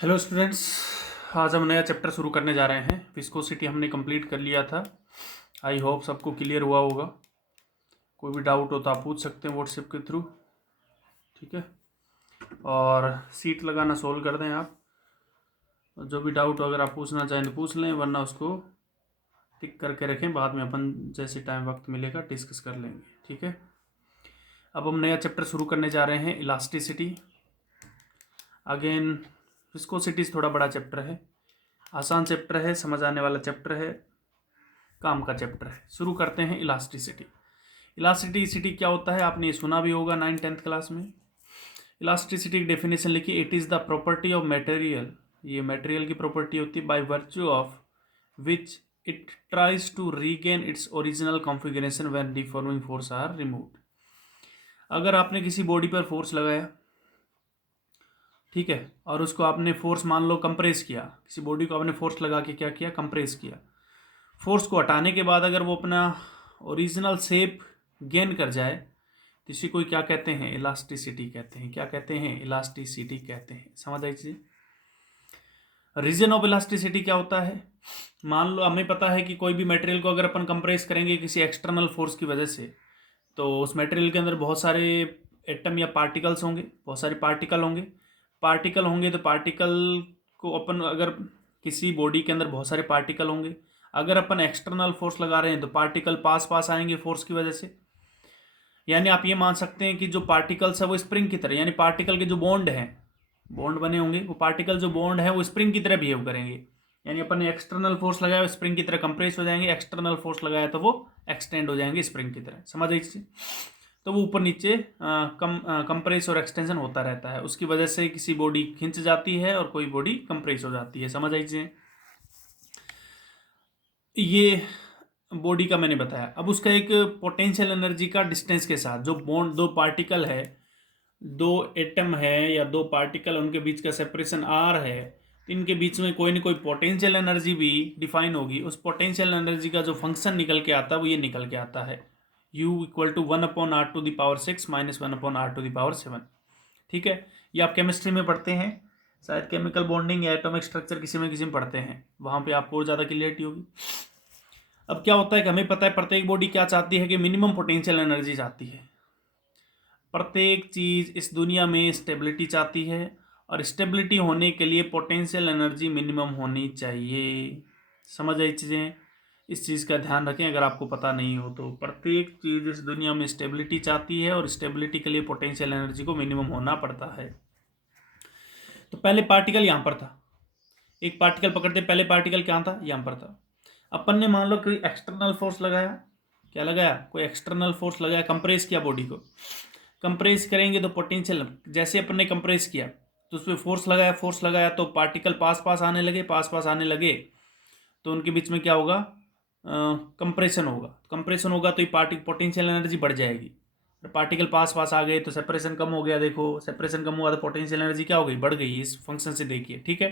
Hello students. आज हम नया चैप्टर शुरू करने जा रहे हैं। विस्कोसिटी हमने कंप्लीट कर लिया था। आई होप सबको क्लियर हुआ होगा। कोई भी डाउट हो तो आप पूछ सकते हैं व्हाट्सएप के थ्रू, ठीक है। और सीट लगाना सोल्व कर दें आप। जो भी डाउट हो अगर आप पूछना चाहें तो पूछ लें, वरना उसको टिक करके रखें, बाद में अपन जैसे टाइम वक्त मिलेगा डिस्कस कर लेंगे, ठीक है। अब हम नया चैप्टर शुरू करने जा रहे हैं, इलास्टिसिटी। अगेन विस्कोसिटी थोड़ा बड़ा चैप्टर है, आसान चैप्टर है, समझ आने वाला चैप्टर है, काम का चैप्टर है। शुरू करते हैं इलास्टिसिटी। इलास्टिसिटी क्या होता है आपने ये सुना भी होगा 9th-10th क्लास में। इलास्टिसिटी की डेफिनेशन लिखी, it is the property of material, ये मटेरियल की प्रॉपर्टी होती है, by virtue of which it tries to regain its original configuration when the following force are removed. अगर आपने किसी बॉडी पर फोर्स लगाया, ठीक है, और उसको आपने फोर्स मान लो कंप्रेस किया, किसी बॉडी को आपने फोर्स लगा के क्या किया, कंप्रेस किया। फोर्स को हटाने के बाद अगर वो अपना ओरिजिनल शेप गेन कर जाए तो इसी को क्या कहते हैं, इलास्टिसिटी कहते हैं। क्या कहते हैं, इलास्टिसिटी कहते हैं। समझ आई चीज़। रीजन ऑफ इलास्टिसिटी क्या होता है, मान लो हमें पता है कि कोई भी मटेरियल को अगर अपन कंप्रेस करेंगे किसी एक्सटर्नल फोर्स की वजह से, तो उस मटेरियल के अंदर बहुत सारे एटम या पार्टिकल्स होंगे, बहुत सारे पार्टिकल होंगे। पार्टिकल होंगे तो पार्टिकल को अपन अगर किसी बॉडी के अंदर बहुत सारे पार्टिकल होंगे, अगर अपन एक्सटर्नल फोर्स लगा रहे हैं तो पार्टिकल पास पास आएंगे फोर्स की वजह से। यानी आप ये मान सकते हैं कि जो पार्टिकल्स है वो स्प्रिंग की तरह, यानी पार्टिकल के जो बॉन्ड हैं, बॉन्ड बने होंगे, वो पार्टिकल जो बॉन्ड है वो स्प्रिंग की तरह बिहेव करेंगे। यानी अपन ने एक्सटर्नल फोर्स लगाया स्प्रिंग की तरह कंप्रेस हो जाएंगे, एक्सटर्नल फोर्स लगाया तो वो एक्सटेंड हो जाएंगे स्प्रिंग की तरह। समझ आई चीज़। तो वो ऊपर नीचे कंप्रेस और एक्सटेंशन होता रहता है, उसकी वजह से किसी बॉडी खिंच जाती है और कोई बॉडी कंप्रेस हो जाती है। समझ आई चीज़ें। ये बॉडी का मैंने बताया। अब उसका एक पोटेंशियल एनर्जी का डिस्टेंस के साथ, जो बॉन्ड दो पार्टिकल है, दो एटम है या दो पार्टिकल, उनके बीच का सेपरेशन आर है, तो इनके बीच में कोई ना कोई पोटेंशियल एनर्जी भी डिफाइन होगी। उस पोटेंशियल एनर्जी का जो फंक्शन निकल के आता है वो ये निकल के आता है, U equal to 1/r⁶ minus 1/r�7। ठीक है, ये आप केमिस्ट्री में पढ़ते हैं, शायद केमिकल बॉन्डिंग या एटॉमिक स्ट्रक्चर किसी में पढ़ते हैं, वहाँ पे आपको और ज़्यादा क्लियरिटी होगी। अब क्या होता है कि हमें पता है प्रत्येक बॉडी क्या चाहती है कि मिनिमम पोटेंशियल एनर्जी चाहती है। प्रत्येक चीज़ इस दुनिया में स्टेबिलिटी चाहती है, और स्टेबिलिटी होने के लिए पोटेंशियल एनर्जी मिनिमम होनी चाहिए। समझ आई चीज़ें। इस चीज़ का ध्यान रखें अगर आपको पता नहीं हो तो। प्रत्येक चीज़ इस दुनिया में स्टेबिलिटी चाहती है और स्टेबिलिटी के लिए पोटेंशियल एनर्जी को मिनिमम होना पड़ता है। तो पहले पार्टिकल यहाँ पर था, एक पार्टिकल पकड़ते, पहले पार्टिकल क्या था, यहाँ पर था। अपन ने मान लो कोई एक्सटर्नल फोर्स लगाया, क्या लगाया, कोई एक्सटर्नल फोर्स लगाया, कंप्रेस किया बॉडी को। कंप्रेस करेंगे तो पोटेंशियल, जैसे अपन ने कंप्रेस किया तो उसमें फोर्स लगाया तो पार्टिकल पास पास आने लगे, तो उनके बीच में क्या होगा, कंप्रेशन होगा तो ये पोटेंशियल एनर्जी बढ़ जाएगी। पार्टिकल पास पास आ गए तो सेपरेशन कम हो गया, देखो सेपरेशन कम हुआ तो पोटेंशियल एनर्जी क्या हो गई, बढ़ गई। इस फंक्शन से देखिए, ठीक है,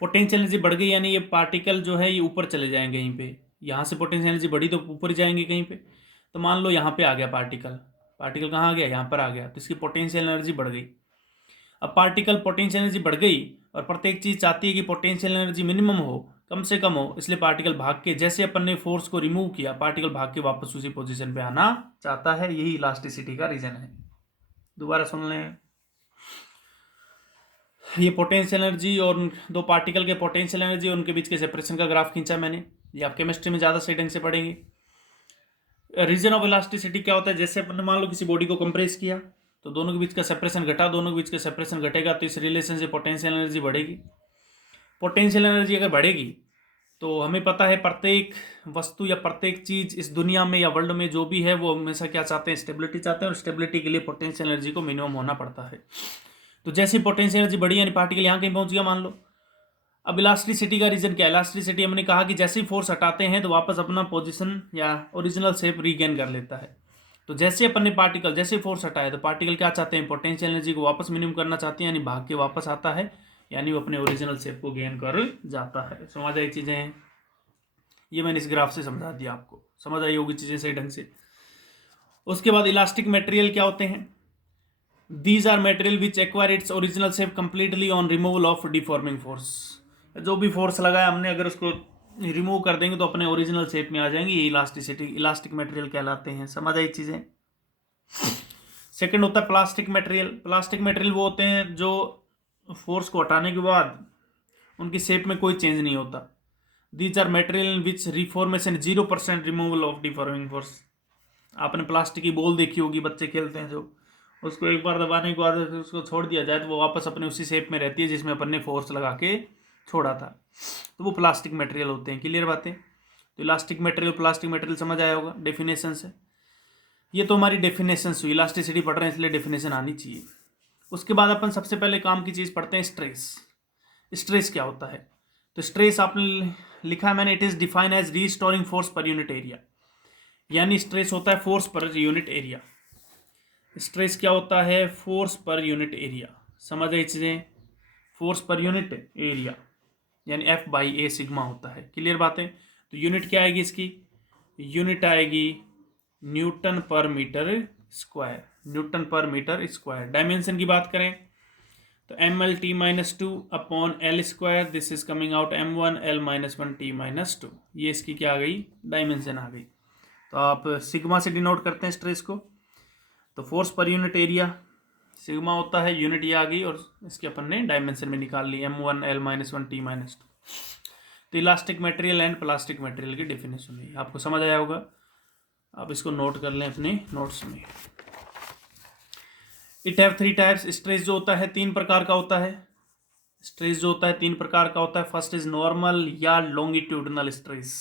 पोटेंशियल एनर्जी बढ़ गई, यानी ये पार्टिकल जो है ये ऊपर चले जाएंगे कहीं पे। यहाँ से पोटेंशियल एनर्जी बढ़ी तो ऊपर जाएंगे कहीं पे। तो मान लो यहाँ पे आ गया पार्टिकल कहाँ आ गया, यहाँ पर आ गया, तो इसकी पोटेंशियल एनर्जी बढ़ गई। अब पार्टिकल पोटेंशियल एनर्जी बढ़ गई और प्रत्येक चीज़ चाहती है कि पोटेंशियल एनर्जी मिनिमम हो, कम से कम हो, इसलिए पार्टिकल भाग के, जैसे अपन ने फोर्स को रिमूव किया, पार्टिकल भाग के वापस उसी पोजीशन पे आना चाहता है। यही इलास्टिसिटी का रीजन है। दोबारा सुन लें, ये पोटेंशियल एनर्जी और दो पार्टिकल के पोटेंशियल एनर्जी और उनके बीच के सेपरेशन का ग्राफ खींचा मैंने, ये आप केमिस्ट्री में ज़्यादा सही ढंग से पढ़ेंगे। रीजन ऑफ इलास्टिसिटी क्या होता है, जैसे अपन ने मान लो किसी बॉडी को कंप्रेस किया तो दोनों के बीच का सेपरेशन घटा, दोनों के बीच का सेपरेशन घटेगा तो इस रिलेशन से पोटेंशियल एनर्जी बढ़ेगी। पोटेंशियल एनर्जी अगर बढ़ेगी तो हमें पता है प्रत्येक वस्तु या प्रत्येक चीज़ इस दुनिया में या वर्ल्ड में जो भी है वो हमेशा क्या चाहते हैं, स्टेबिलिटी चाहते हैं, और स्टेबिलिटी के लिए पोटेंशियल एनर्जी को मिनिमम होना पड़ता है। तो जैसे पोटेंशियल एनर्जी बढ़ी यानी पार्टिकल यहाँ कहीं पहुँच गया मान लो। अब इलास्टिसिटी का रीजन क्या है, इलास्टिसिटी हमने कहा कि जैसे ही फोर्स हटाते हैं तो वापस अपना पोजीशन या ओरिजिनल शेप रीगेन कर लेता है। तो जैसे अपन ने पार्टिकल जैसे फोर्स हटाया तो पार्टिकल क्या चाहते हैं, पोटेंशियल एनर्जी को वापस मिनिमम करना चाहते हैं, यानी भाग के वापस आता है, यानी वो अपने ओरिजिनल शेप को गेन कर जाता है। समझ आई चीज़ें। ये मैंने इस ग्राफ से समझा दिया, आपको समझ आई होगी चीज़ें सही ढंग से। उसके बाद इलास्टिक मटेरियल क्या होते हैं, these are material which acquire its original shape completely on removal of deforming force. जो भी फोर्स लगाया हमने, अगर उसको रिमूव कर देंगे तो अपने ओरिजिनल शेप में आ जाएंगे। ये इलास्टिसिटी, इलास्टिक मटेरियल कहलाते हैं। समझ आई चीजें। सेकंड होता है प्लास्टिक मटेरियल। प्लास्टिक मटेरियल वो होते हैं जो फोर्स को हटाने के बाद उनकी शेप में कोई चेंज नहीं होता। These are material which reformation 0% removal of deforming force. आपने प्लास्टिक की बॉल देखी होगी, बच्चे खेलते हैं जो, उसको एक बार दबाने के बाद उसको छोड़ दिया जाए तो वो वापस अपने उसी शेप में रहती है जिसमें अपन ने फोर्स लगा के छोड़ा था। तो वो प्लास्टिक मटेरियल होते हैं। क्लियर बातें। तो इलास्टिक मटेरियल, प्लास्टिक मटेरियल समझ आया होगा डेफिनेशन से। ये तो हमारी डेफिनेशन हुई। इलास्टिसिटी पढ़ रहे हैं इसलिए डेफिनेशन आनी चाहिए। उसके बाद अपन सबसे पहले काम की चीज़ पढ़ते हैं, स्ट्रेस। स्ट्रेस क्या होता है? तो स्ट्रेस आपने लिखा है मैंने, it is define as restoring force per unit area. यानी स्ट्रेस होता है force per unit area. Stress क्या होता है? Force per unit area. समझ आई चीजें। फोर्स पर यूनिट एरिया यानी F/A सिग्मा होता है। क्लियर बात है। तो यूनिट क्या आएगी इसकी? यूनिट आएगी न्यूटन पर मीटर स्क्वायर। न्यूटन पर मीटर स्क्वायर। डायमेंशन की बात करें तो ML_T-2 upon L square, this is coming out M1 L-1T-2। ये इसकी क्या आ गई? डायमेंशन आ गई। तो आप सिग्मा से डिनोट करते हैं स्ट्रेस को। तो force per unit area sigma होता है, यूनिट ये आ गई, और इसके अपन ने डायमेंशन में निकाल ली M1 L-1T-2। तो elastic material and plastic material की डेफिनेशन है। आपको समझ आया होगा। आप इसको नोट कर लें अपने नोट्स में। It have 3 types. स्ट्रेस जो होता है 3 प्रकार का होता है। स्ट्रेस जो होता है 3 प्रकार का होता है। फर्स्ट इज नॉर्मल या लॉन्गिट्यूडनल स्ट्रेस।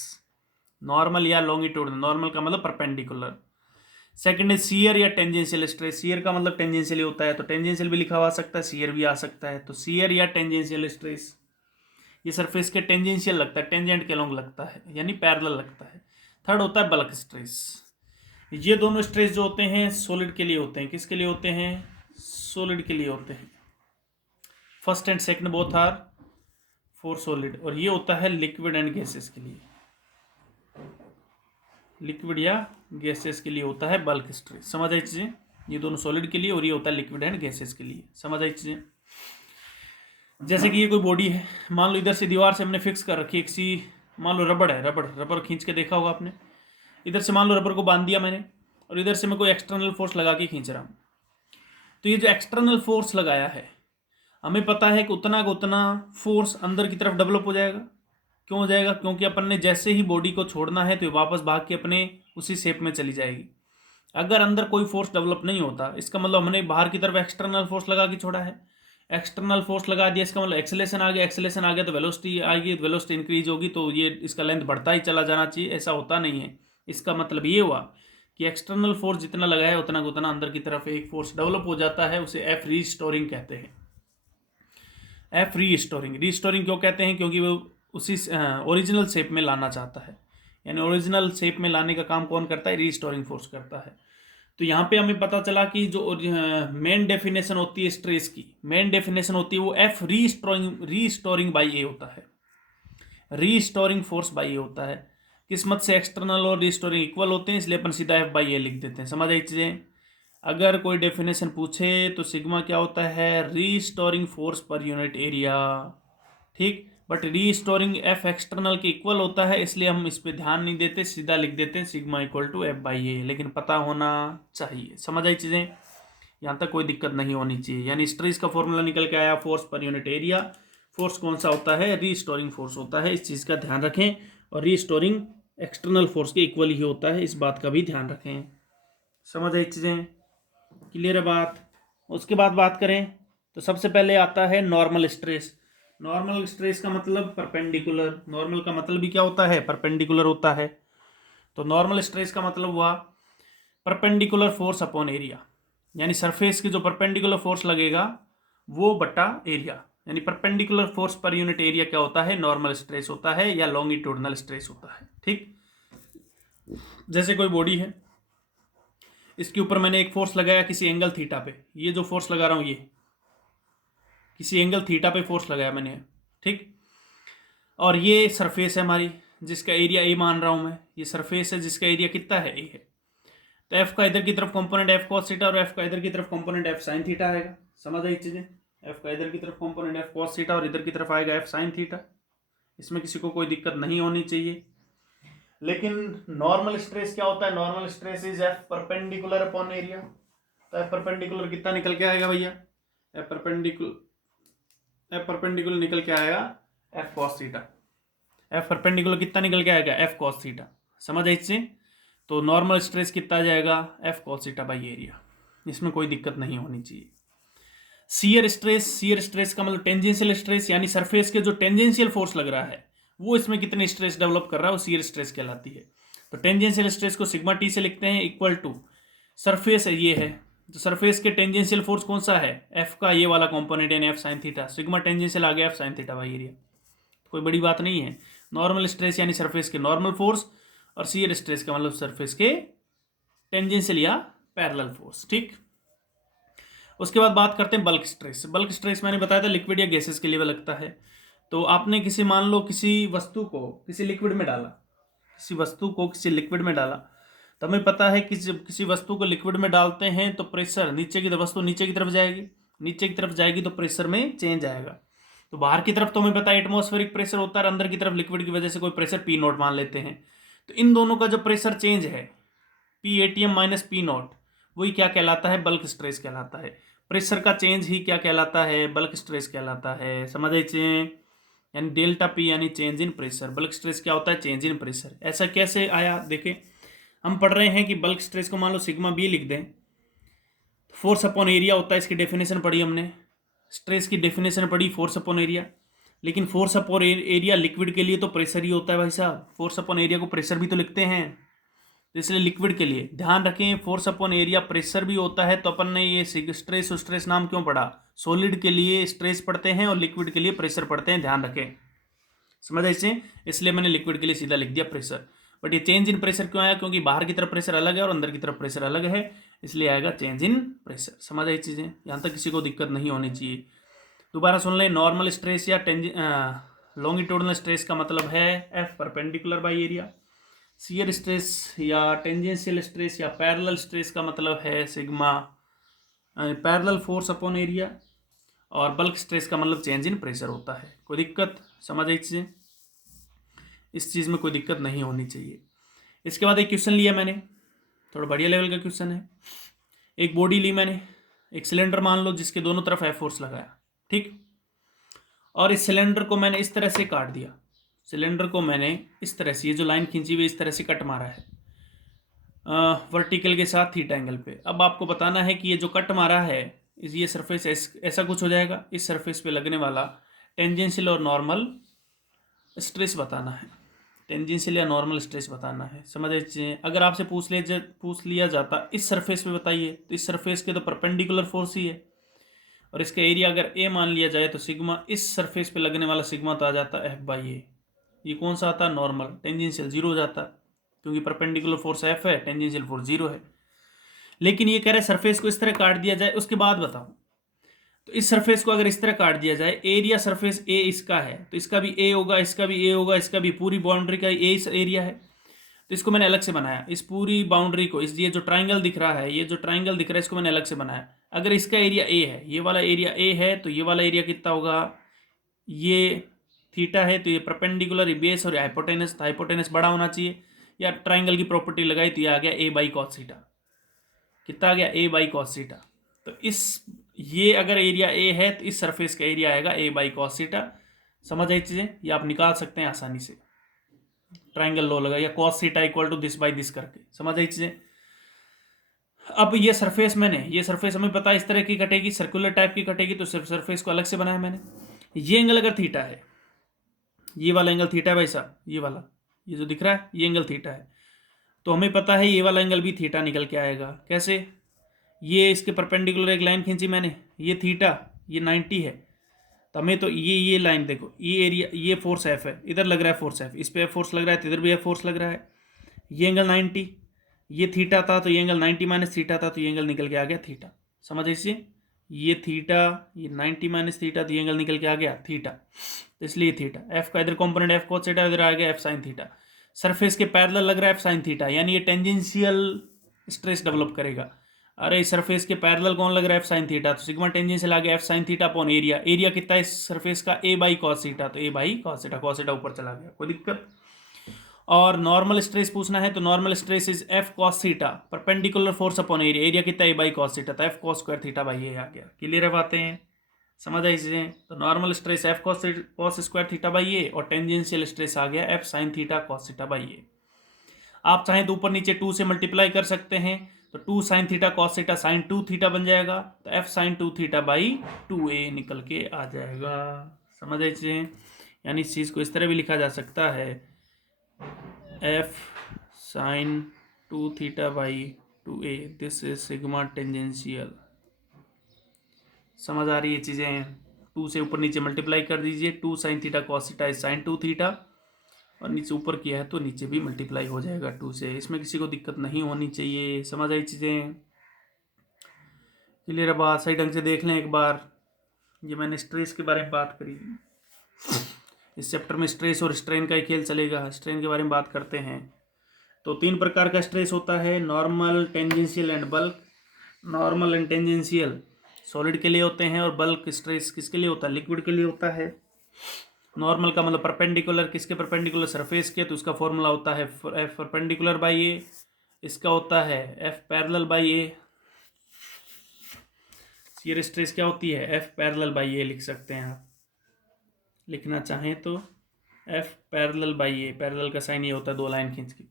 नॉर्मल या लॉन्गिट्यूडनल। नॉर्मल का मतलब परपेंडिकुलर। सेकंड इज सीयर या टेंजेंशियल स्ट्रेस। सीयर का मतलब टेंजेंशियल होता है, तो टेंजेंशियल भी लिखा हुआ सकता है, सीयर भी आ सकता है। तो सीयर या टेंजेंशियल स्ट्रेस, ये सरफेस के टेंजेंशियल लगता है, टेंजेंट के लॉन्ग लगता है, यानी पैरेलल लगता है। थर्ड होता है बल्क स्ट्रेस। ये दोनों स्ट्रेस जो होते हैं सॉलिड के लिए होते हैं। किसके लिए होते हैं? सॉलिड के लिए होते हैं। First and second both are for solid. और ये होता है लिक्विड एंड गैसेस के लिए। लिक्विड या गैसेस के लिए होता है बल्क स्ट्रेस। समझ आई चीजें। ये दोनों सॉलिड के लिए, और ये होता है लिक्विड एंड गैसेस के लिए। समझ आई चीजें। जैसे कि ये कोई बॉडी है, मान लो इधर से दीवार से हमने फिक्स कर रखी है किसी, मान लो रबड़ है, रबड़ खींच के देखा होगा आपने। इधर से मान लो रबड़ को बांध दिया मैंने, और इधर से मैं कोई एक्सटर्नल फोर्स लगा के खींच रहा हूँ। तो ये जो एक्सटर्नल फोर्स लगाया है, हमें पता है कि उतना का उतना फोर्स अंदर की तरफ डेवलप हो जाएगा। क्यों हो जाएगा? क्योंकि अपन ने जैसे ही बॉडी को छोड़ना है तो वापस भाग के अपने उसी शेप में चली जाएगी। अगर अंदर कोई फोर्स डेवलप नहीं होता, इसका मतलब हमने बाहर की तरफ एक्सटर्नल फोर्स लगा के छोड़ा है। एक्सटर्नल फोर्स लगा दिया, इसका मतलब एक्सेलेरेशन आ गया। एक्सेलेरेशन आ गया तो वेलोसिटी आएगी, वेलोसिटी इंक्रीज होगी, तो ये इसका लेंथ बढ़ता ही चला जाना चाहिए। ऐसा होता नहीं है। इसका मतलब ये हुआ कि एक्सटर्नल फोर्स जितना लगा है उतना उतना अंदर की तरफ एक फोर्स डेवलप हो जाता है। उसे एफ रीस्टोरिंग कहते हैं। F restoring. रीस्टोरिंग क्यों कहते हैं? क्योंकि वो उसी ओरिजिनल शेप में लाना चाहता है। यानी ओरिजिनल शेप में लाने का काम कौन करता है? रीस्टोरिंग फोर्स करता है। तो यहाँ पे हमें पता चला कि जो मेन डेफिनेशन होती है स्ट्रेस की, मेन डेफिनेशन होती है वो एफ रीस्टोरिंग बाई ए होता है। रीस्टोरिंग फोर्स बाई ए होता है। किस्मत से एक्सटर्नल और रीस्टोरिंग इक्वल होते हैं, इसलिए अपन सीधा एफ बाई ए लिख देते हैं। समझ आई चीजें। अगर कोई डेफिनेशन पूछे तो सिग्मा क्या होता है? Restoring force per unit area. ठीक। बट रीस्टोरिंग एफ एक्सटर्नल के इक्वल होता है, इसलिए हम इस पे ध्यान नहीं देते, सीधा लिख देते हैं sigma equal to F by A. लेकिन पता होना चाहिए। समझ आई चीजें। यहाँ तक कोई दिक्कत नहीं होनी चाहिए। यानी स्ट्रेस का फॉर्मूला निकल के आया force per unit area. Force कौन सा होता है? रीस्टोरिंग फोर्स होता है। इस चीज का ध्यान रखें। और रीस्टोरिंग एक्सटर्नल फोर्स के इक्वल ही होता है, इस बात का भी ध्यान रखें। समझ आई चीजें। क्लियर है बात। उसके बाद बात करें तो सबसे पहले आता है नॉर्मल स्ट्रेस। नॉर्मल स्ट्रेस का मतलब परपेंडिकुलर। नॉर्मल का मतलब भी क्या होता है? परपेंडिकुलर होता है। तो नॉर्मल स्ट्रेस का मतलब हुआ परपेंडिकुलर फोर्स अपॉन एरिया। यानी सरफेस की जो परपेंडिकुलर फोर्स लगेगा वो बटा एरिया। यानी perpendicular force per unit area क्या होता है? नॉर्मल स्ट्रेस होता है या लॉन्गिट्यूडनल स्ट्रेस होता है। ठीक। जैसे कोई बॉडी है, इसके ऊपर मैंने एक फोर्स लगाया किसी एंगल थीटा पे। ये जो फोर्स लगा रहा हूं, ये किसी एंगल थीटा पे फोर्स लगाया मैंने। ठीक। और ये सरफेस है हमारी जिसका एरिया ए मान रहा हूं मैं। ये सरफेस है जिसका एरिया कितना है? ए है। तो एफ का इधर की तरफ कंपोनेंट एफ कॉस थीटा और एफ का इधर की तरफ कंपोनेंट एफ साइन थीटा आएगा। समझ आई चीजें? एफ का इधर की तरफ कंपोनेंट एफ कॉस थीटा और इधर की तरफ आएगा एफ साइन थीटा। इसमें किसी को कोई दिक्कत नहीं होनी चाहिए। लेकिन नॉर्मल स्ट्रेस क्या होता है? Normal stress is F perpendicular upon area. तो एफ परपेंडिकुलर कितना निकल के आएगा भैया? एफ परपेंडिकुलर निकल के आएगा F cos theta. F perpendicular कितना निकल के आएगा? F cos theta. समझ आई इससे? तो नॉर्मल स्ट्रेस कितना आ जाएगा? F cos theta by area. इसमें कोई दिक्कत नहीं होनी चाहिए। शियर स्ट्रेस का मतलब टेंजेंशियल स्ट्रेस, यानी सरफेस के जो टेंजेंशियल फोर्स लग रहा है वो इसमें कितने स्ट्रेस डेवलप कर रहा है, वो शियर स्ट्रेस कहलाती है। तो टेंजेंशियल स्ट्रेस को सिग्मा टी से लिखते हैं इक्वल टू सरफेस ये है, तो सरफेस के टेंजेंशियल फोर्स कौन सा है? एफ का ये वाला कंपोनेंट यानी F sine theta. Sigma tangential आ गया F sine theta by area. कोई बड़ी बात नहीं है। नॉर्मल स्ट्रेस यानी सरफेस के नॉर्मल फोर्स, और शियर स्ट्रेस का मतलब सरफेस के टेंजेंशियल या पैरेलल फोर्स। ठीक, उसके बाद बात करते हैं बल्क स्ट्रेस। बल्क स्ट्रेस मैंने बताया था लिक्विड या गैसेस के लिए लगता है। तो आपने किसी, मान लो किसी वस्तु को किसी लिक्विड में डाला, तो हमें पता है कि जब किसी वस्तु को लिक्विड में डालते हैं तो प्रेशर वस्तु नीचे की तरफ जाएगी, तो प्रेशर में चेंज आएगा। तो बाहर की तरफ तो हमें पता है एटमॉस्फेरिक प्रेशर होता है, अंदर की तरफ लिक्विड की वजह से कोई प्रेशर पी नॉट मान लेते हैं। तो इन दोनों का जो प्रेशर चेंज है P ATM minus P not, वही क्या कहलाता है? बल्क स्ट्रेस कहलाता है। प्रेशर का चेंज ही क्या कहलाता है? बल्क स्ट्रेस कहलाता है। समझ आई चीजें? यानी डेल्टा पी यानी change in pressure. Bulk stress क्या होता है? Change in pressure. ऐसा कैसे आया? देखें, हम पढ़ रहे हैं कि बल्क स्ट्रेस को मान लो सिग्मा बी लिख दें, फोर्स अपॉन एरिया होता है। इसकी डेफिनेशन पढ़ी हमने, स्ट्रेस की डेफिनेशन पढ़ी, फोर्स अपॉन एरिया। लेकिन फोर्स अपॉन एरिया लिक्विड के लिए तो प्रेशर ही होता है भाई साहब। फोर्स अपॉन एरिया को प्रेशर भी तो लिखते हैं, तो इसलिए लिक्विड के लिए ध्यान रखें फोर्स अपॉन एरिया प्रेशर भी होता है। तो अपन ने ये स्ट्रेस नाम क्यों पढ़ा? सॉलिड के लिए स्ट्रेस पढ़ते हैं और लिक्विड के लिए प्रेशर पढ़ते हैं, ध्यान रखें। समझ ऐसे? इसलिए मैंने लिक्विड के लिए सीधा लिख दिया प्रेशर। बट ये चेंज इन प्रेशर क्यों आया? क्योंकि बाहर की तरफ प्रेशर अलग है और अंदर की तरफ प्रेशर अलग है, इसलिए आएगा चेंज इन प्रेशर। समझ आई चीजें? यहां तक किसी को दिक्कत नहीं होनी चाहिए। दोबारा सुन लें, नॉर्मल स्ट्रेस या लॉन्गिट्यूडनल स्ट्रेस का मतलब है F perpendicular by area. Shear stress या टेंजेंशियल स्ट्रेस या पैरेलल स्ट्रेस का मतलब है sigma parallel force upon area. और बल्क स्ट्रेस का मतलब चेंज इन प्रेशर होता है। कोई दिक्कत? समझ आई चीजें? इस चीज़ में कोई दिक्कत नहीं होनी चाहिए। इसके बाद एक क्वेश्चन लिया मैंने, थोड़ा बढ़िया लेवल का क्वेश्चन है। एक बॉडी ली मैंने, एक सिलेंडर मान लो जिसके दोनों तरफ एफ फोर्स लगाया, ठीक। और इस सिलेंडर को मैंने इस तरह से काट दिया, सिलेंडर को मैंने इस तरह से, ये जो लाइन खींची हुई इस तरह से कट मारा है वर्टिकल के साथ थीटा एंगल पे। अब आपको बताना है कि ये जो कट मारा है ये सरफेस ऐसा कुछ हो जाएगा। इस सरफेस पे लगने वाला टेंजेंशियल और नॉर्मल स्ट्रेस बताना है, टेंजेंशियल या नॉर्मल स्ट्रेस बताना है। समझ लीजिए, अगर आपसे पूछ लिया जाता इस सरफेस पे बताइए, तो इस सरफेस के तो परपेंडिकुलर फोर्स ही है, और इसका एरिया अगर ए मान लिया जाए तो सिग्मा, इस सरफेस पे लगने वाला सिग्मा तो आ जाता है एफ बाई ए। ये कौन सा आता है? नॉर्मल। टेंजेंशियल जीरो हो जाता, क्योंकि परपेंडिकुलर फोर्स एफ है, टेंजेंशियल फोर्स जीरो है। लेकिन ये कह रहे सरफेस को इस तरह काट दिया जाए, उसके बाद बताओ, तो इस सरफेस को अगर इस तरह काट दिया जाए, एरिया सरफेस ए इसका है तो इसका भी ए होगा, इसका भी ए होगा, इसका भी, पूरी बाउंड्री का ए एरिया है। तो इसको मैंने अलग से बनाया, इस पूरी बाउंड्री को, इस ये जो ट्राइंगल दिख रहा है, ये जो ट्राइंगल दिख रहा है इसको मैंने अलग से बनाया। अगर इसका एरिया ए है, ये वाला एरिया ए है, तो ये वाला एरिया कितना होगा? ये थीटा है तो ये परपेंडिकुलर बेस और हाइपोटेनस बड़ा होना चाहिए, या ट्राइंगल की प्रॉपर्टी लगाई तो ये आ गया ए बाई कॉस थीटा। कितना आ गया? ए बाई कॉस थीटा। तो इस, ये अगर एरिया ए है तो इस सरफेस का एरिया आएगा ए बाई कॉस थीटा। समझ आई चीजें? ये आप निकाल सकते हैं आसानी से, ट्राइंगल लॉ लगा, या cos theta equal to this by this करके। समझ आई चीजें? अब ये सरफेस ये सरफेस हमें पता है इस तरह की कटेगी, सर्कुलर टाइप की कटेगी, तो सरफेस को अलग से बनाया मैंने। ये एंगल अगर थीटा है, ये वाला एंगल थीटा है भाई साहब, ये वाला, ये जो दिख रहा है ये एंगल थीटा है, तो हमें पता है ये वाला एंगल भी थीटा निकल के आएगा। कैसे? ये इसके परपेंडिकुलर एक लाइन खींची मैंने, ये थीटा, ये 90 है, तो हमें तो ये लाइन देखो, ये एरिया, ये फोर्स एफ है, इधर लग रहा है फोर्स एफ, इस पे एफ फोर्स लग रहा है, तो इधर भी एफ फोर्स लग रहा है। ये एंगल 90, ये थीटा था तो ये एंगल 90 माइनस थीटा था, तो ये एंगल निकल के आ गया थीटा। समझ इसे? ये थीटा, ये 90 माइनस थीटा, तो ये एंगल निकल के आ गया थीटा, तो इसलिए थीटा। एफ का इधर कॉम्पोनेंट एफ कोस थीटा, इधर आ गया एफ साइन थीटा। सरफेस के पैरेलल लग रहा है एफ साइन थीटा, यानी ये टेंजेंशियल स्ट्रेस डेवलप करेगा। अरे इस सरफेस के पैरेलल कौन लग रहा है, एफ साइन थीटा, तो सिग्मा टेंजेंशियल आ गया F sine theta upon area. Area कितना है इस सरफेस का, ए बाई कॉस थीटा, तो A by cos theta, cos theta ऊपर चला गया, कोई दिक्कत। और नॉर्मल स्ट्रेस पूछना है तो normal stress is F cos theta perpendicular force upon area. Area कितना है, ए बाई कॉस थीटा, तो F cos square theta by A आ गया। क्लियर है बातें हैं, समझ आई चीजें। तो normal stress F cos square theta by A और टेंजेंशियल स्ट्रेस आ गया F sine theta cos theta by A. आप चाहें तो ऊपर नीचे 2 से मल्टीप्लाई कर सकते हैं, तो 2 sign theta cos theta sine 2 theta बन जाएगा, तो F sine 2 theta by 2a निकल के आ जाएगा। समझ आई चीजें। यानी इस चीज को इस तरह भी लिखा जा सकता है, F sine 2 theta by 2a, this is sigma tangential. समझ आ रही है चीजें। 2 से ऊपर नीचे मल्टीप्लाई कर दीजिए, 2 sign theta cos theta is sine 2 theta, और नीचे ऊपर किया है तो नीचे भी मल्टीप्लाई हो जाएगा 2 से। इसमें किसी को दिक्कत नहीं होनी चाहिए। समझ आई चीज़ें, क्लियर है बात। सही ढंग से देख लें एक बार। ये मैंने स्ट्रेस के बारे में बात करी, इस चैप्टर में स्ट्रेस और स्ट्रेन का ही खेल चलेगा। स्ट्रेन के बारे में बात करते हैं। तो 3 प्रकार का स्ट्रेस होता है, normal, tangential and bulk. Normal and tangential solid के लिए होते हैं, और बल्क स्ट्रेस किसके लिए होता है, लिक्विड के लिए होता है। नॉर्मल का मतलब परपेंडिकुलर, किसके परपेंडिकुलर, सरफेस के, तो उसका फॉर्मूला होता है एफ परपेंडिकुलर बाई ए, इसका होता है F parallel by A. Shear stress क्या होती है, एफ पैरेलल बाई ए लिख सकते हैं आप, लिखना चाहें तो F parallel by A, parallel का साइन ये होता है 2 लाइन खींच के,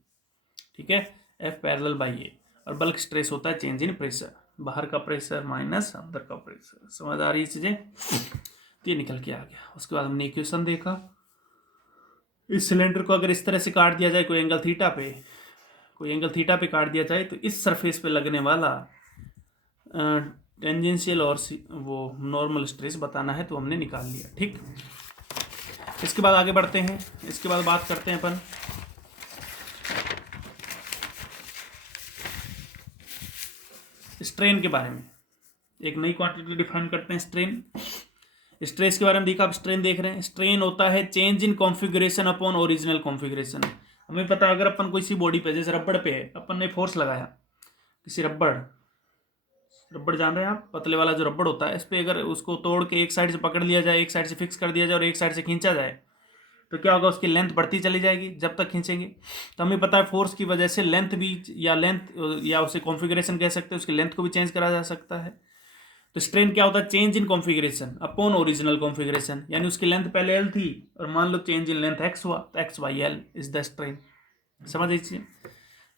ठीक है, एफ पैरेलल बाई ए। और बल्क स्ट्रेस होता है चेंज इन प्रेशर, बाहर का प्रेशर माइनस अंदर का प्रेशर। समझ आ रही है चीजें। ये निकल के आ गया। उसके बाद हमने इक्वेशन देखा, इस सिलेंडर को अगर इस तरह से काट दिया जाए, कोई एंगल थीटा पे काट दिया जाए, तो इस सरफेस पे लगने वाला टेंजेंशियल और वो नॉर्मल स्ट्रेस बताना है, तो हमने निकाल लिया। ठीक, इसके बाद आगे बढ़ते हैं। इसके बाद बात करते हैं अपन स्ट्रेन के बारे में। एक नई क्वांटिटी डिफाइन करते हैं, स्ट्रेन। स्ट्रेस के बारे में देखा, आप स्ट्रेन देख रहे हैं। स्ट्रेन होता है change in configuration upon original configuration. हमें पता है, अगर अपन कोई सी बॉडी पे, जैसे रबड़ पे है, अपन ने फोर्स लगाया, किसी रबड़ जान रहे हैं आप, पतले वाला जो रबड़ होता है, इस पर अगर उसको तोड़ के एक साइड से पकड़ लिया जाए, एक साइड से फिक्स कर दिया जाए और एक साइड से खींचा जाए, तो क्या होगा, उसकी लेंथ बढ़ती चली जाएगी जब तक खींचेंगे। तो हमें पता है फोर्स की वजह से लेंथ भी, या उसे कॉन्फ़िगरेशन कह सकते हैं, उसकी लेंथ को भी चेंज करा जा सकता है। तो स्ट्रेन क्या होता है, change in configuration upon original configuration. यानी उसकी लेंथ पहले एल थी और मान लो चेंज इन लेंथ एक्स हुआ, तो x by L is the strain. समझ लीजिए।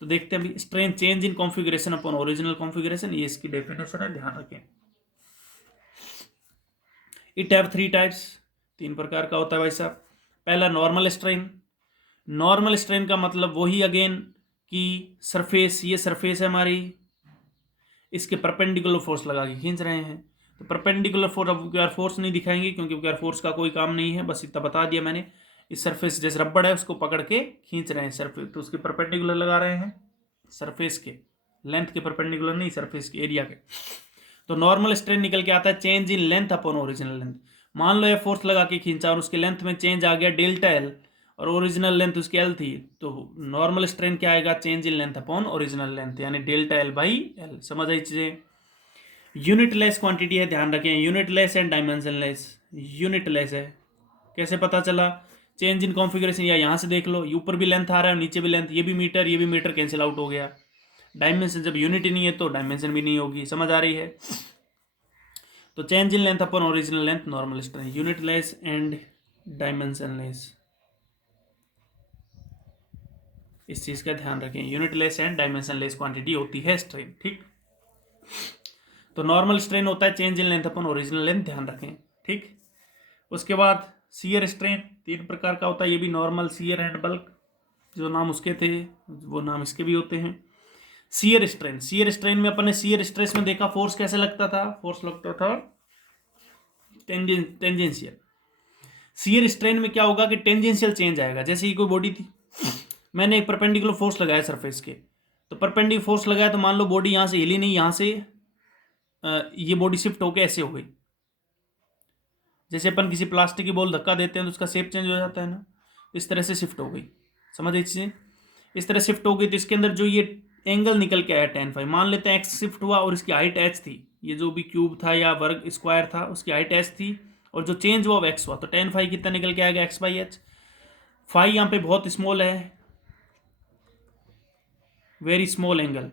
तो देखते हैं अभी, strain change in configuration upon original configuration, ये इसकी डेफिनेशन है, ध्यान रखें। इट हैव 3 टाइप्स, 3 प्रकार का होता है भाई साहब। पहला नॉर्मल स्ट्रेन। नॉर्मल स्ट्रेन का मतलब वही अगेन कि सरफेस, ये सरफेस है हमारी, इसके परपेंडिकुलर फोर्स लगा के खींच रहे हैं। तो परपेंडिकुलर फोर्स, अब व्यार फोर्स नहीं दिखाएंगे क्योंकि व्यार फोर्स का कोई काम नहीं है, बस इतना बता दिया मैंने। इस सरफेस जैसे रबड़ है, उसको पकड़ के खींच रहे हैं सरफेस, तो उसके परपेंडिकुलर लगा रहे हैं, सरफेस के, लेंथ के परपेंडिकुलर नहीं, सरफेस के, एरिया के। तो नॉर्मल स्ट्रेन निकल के आता है change in length upon original length. मान लो ये फोर्स लगा के खींचा और उसके लेंथ में चेंज आ गया डेल्टा एल, और ओरिजिनल लेंथ उसकी एल थी, तो नॉर्मल स्ट्रेन क्या आएगा, change in length upon original length, यानी डेल्टा एल बाई एल। समझ आई चीजें। यूनिटलेस क्वांटिटी है, ध्यान रखें, यूनिटलेस एंड डायमेंशनलेस। यूनिटलेस है, कैसे पता चला, चेंज इन कॉन्फ़िगरेशन, या यहाँ से देख लो, ऊपर भी लेंथ आ रहा है नीचे भी लेंथ, ये भी मीटर कैंसिल आउट हो गया। डायमेंशन जब यूनिट ही नहीं है तो डायमेंशन भी नहीं होगी। समझ आ रही है। तो change in length upon original length normal strain, unitless and dimensionless, इस चीज का ध्यान रखें। यूनिटलेस एंड डायमेंशनलेस क्वांटिटी होती है स्ट्रेन। ठीक, तो नॉर्मल स्ट्रेन होता है change in length upon original length, ध्यान रखें। ठीक, उसके बाद शियर स्ट्रेन 3 प्रकार का होता है, ये भी नॉर्मल, शियर एंड बल्क, जो नाम उसके थे वो नाम इसके भी होते हैं। शियर स्ट्रेन, शियर स्ट्रेन में अपन ने शियर स्ट्रेस में देखा फोर्स कैसे लगता था, फोर्स लगता था टेंजेंशियल। शियर स्ट्रेन में क्या होगा कि टेंजेंशियल चेंज आएगा। जैसे ही कोई बॉडी थी, मैंने एक परपेंडिकुलर फोर्स लगाया सरफेस के, तो परपेंडिकुलर फोर्स लगाया, तो मान लो बॉडी यहां से हिली नहीं, यहां से ये बॉडी शिफ्ट होकर ऐसे हो गई। जैसे अपन किसी प्लास्टिक की बॉल धक्का देते हैं तो उसका शेप चेंज हो जाता है ना, इस तरह से शिफ्ट हो गई। समझ आई चीजें, इस तरह शिफ्ट हो गई, तो इसके अंदर जो ये एंगल निकल के आया tan फाइव। मान लेते हैं x शिफ्ट हुआ और इसकी हाइट h थी, ये जो भी क्यूब था या वर्ग स्क्वायर था उसकी हाइट h थी और जो चेंज हुआ वो x हुआ, तो tan फाइव कितना निकल के आएगा x/h। फाइव यहाँ पे बहुत स्मॉल है, very small angle,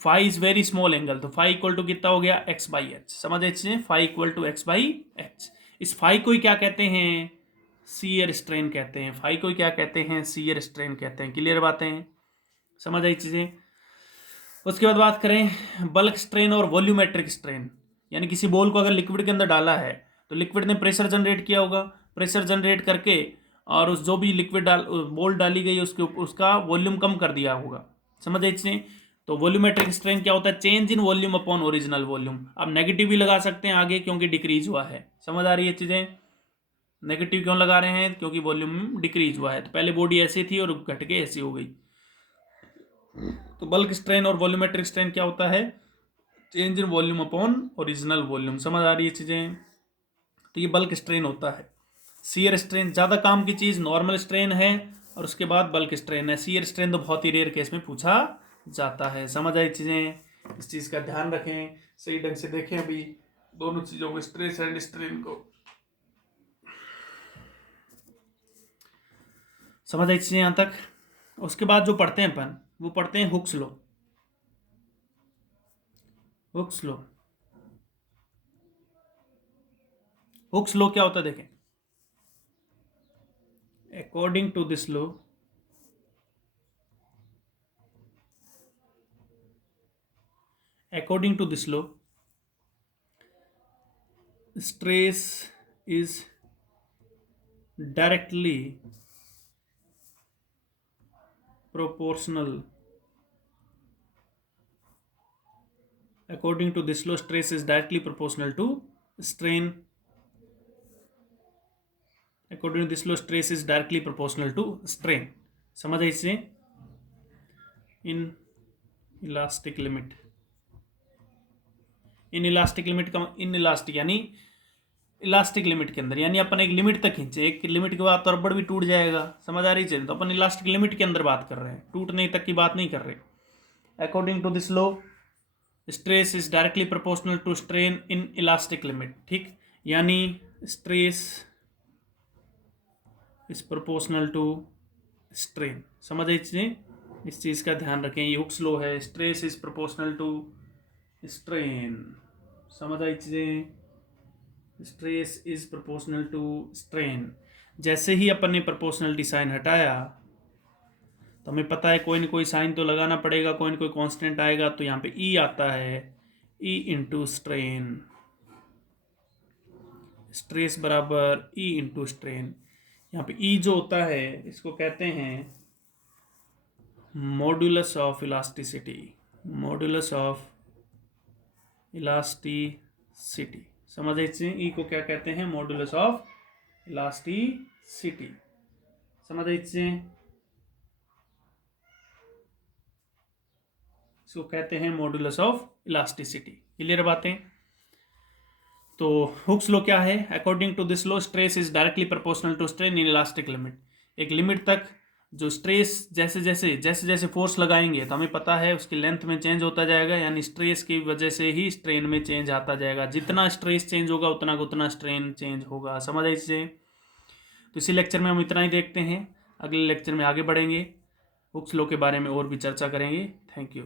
five is very small angle, तो फाइव इक्वल टू कितना हो गया x/h। समझ अच्छे, फाइव इक्वल टू x/h। इस फाइव को ही क्या कहते हैं, शियर स्ट्रेन कहते हैं। फाइव को ही क्या कहते हैं, शियर स्ट्रेन कहते हैं। क्लियर बातें हैं, समझ आई चीजें। उसके बाद बात करें बल्क स्ट्रेन और वॉल्यूमेट्रिक स्ट्रेन, यानी किसी बॉल को अगर लिक्विड के अंदर डाला है तो लिक्विड ने प्रेशर जनरेट किया होगा, प्रेशर जनरेट करके और उस जो भी लिक्विड बॉल डाली गई उसका वॉल्यूम कम कर दिया होगा। समझ आई चीजें। तो वॉल्यूमेट्रिक स्ट्रेन क्या होता है, change in volume upon original volume. आप नेगेटिव भी लगा सकते हैं आगे क्योंकि डिक्रीज हुआ है। समझ आ रही है चीजें, नेगेटिव क्यों लगा रहे हैं, क्योंकि वॉल्यूम डिक्रीज हुआ है। तो पहले बॉडी ऐसी थी और घट के ऐसी हो गई। तो बल्क स्ट्रेन और वॉल्यूमेट्रिक स्ट्रेन क्या होता है, change in volume upon original volume. समझ आ रही है चीजें। तो ये बल्क स्ट्रेन होता है। शियर स्ट्रेन ज्यादा काम की चीज नॉर्मल स्ट्रेन है और उसके बाद बल्क स्ट्रेन है। शियर स्ट्रेन तो बहुत ही रेयर केस में पूछा जाता है। समझ आई चीजें, इस चीज का ध्यान रखें, सही ढंग से देखें अभी दोनों चीजों को, स्ट्रेस एंड स्ट्रेन को। समझ आई चीजें यहां तक। उसके बाद जो पढ़ते हैं अपन वो पढ़ते हैं Hooke's law. Hooke's law, Hooke's law क्या होता है देखें। According to this law, according to this law, stress is directly proportional. According to this law, stress is directly proportional to strain. According to this law, stress is directly proportional to strain. समझ आई इससे। इन elastic limit, इन elastic limit का in elastic यानी elastic limit के अंदर, यानी अपन एक limit तक खींचे, एक लिमिट के बाद तो रबड़ भी टूट जाएगा। समझ आ रही चीज। तो अपन इलास्टिक लिमिट के अंदर बात कर रहे हैं, टूटने तक की बात नहीं कर रहे। According to this law, stress is directly proportional to strain in elastic limit. ठीक, यानी stress is proportional to strain. समझ आई चीजें, इस चीज का ध्यान रखें। ये हुक्स लॉ है, stress is proportional to strain. समझ आई चीजें, stress is proportional to strain. जैसे ही अपन ने प्रोपोर्शनलिटी साइन हटाया तो हमें पता है कोई ना कोई साइन तो लगाना पड़ेगा, कोई ना कोई कांस्टेंट आएगा। तो यहाँ पे ई आता है, ई इंटू स्ट्रेन, स्ट्रेस बराबर ई इंटू स्ट्रेन। यहाँ पे ई जो होता है इसको कहते हैं modulus of elasticity, modulus of elasticity. समझ आइए, ई को क्या कहते हैं, मॉड्यूलस ऑफ इलास्टिसिटी। समझ आइए, इसको कहते हैं मॉड्यूलस ऑफ इलास्टिसिटी। क्लियर बातें। तो हुक्स लॉ क्या है, according to this law stress is directly proportional to strain in elastic limit. एक लिमिट तक जो स्ट्रेस जैसे जैसे फोर्स लगाएंगे तो हमें पता है उसकी लेंथ में चेंज होता जाएगा, यानी स्ट्रेस की वजह से ही स्ट्रेन में चेंज आता जाएगा। जितना स्ट्रेस चेंज होगा उतना स्ट्रेन चेंज होगा। समझ आई चीजें। तो इसी लेक्चर में हम इतना ही देखते हैं, अगले लेक्चर में आगे बढ़ेंगे, हुक्स लॉ के बारे में और भी चर्चा करेंगे। Thank you.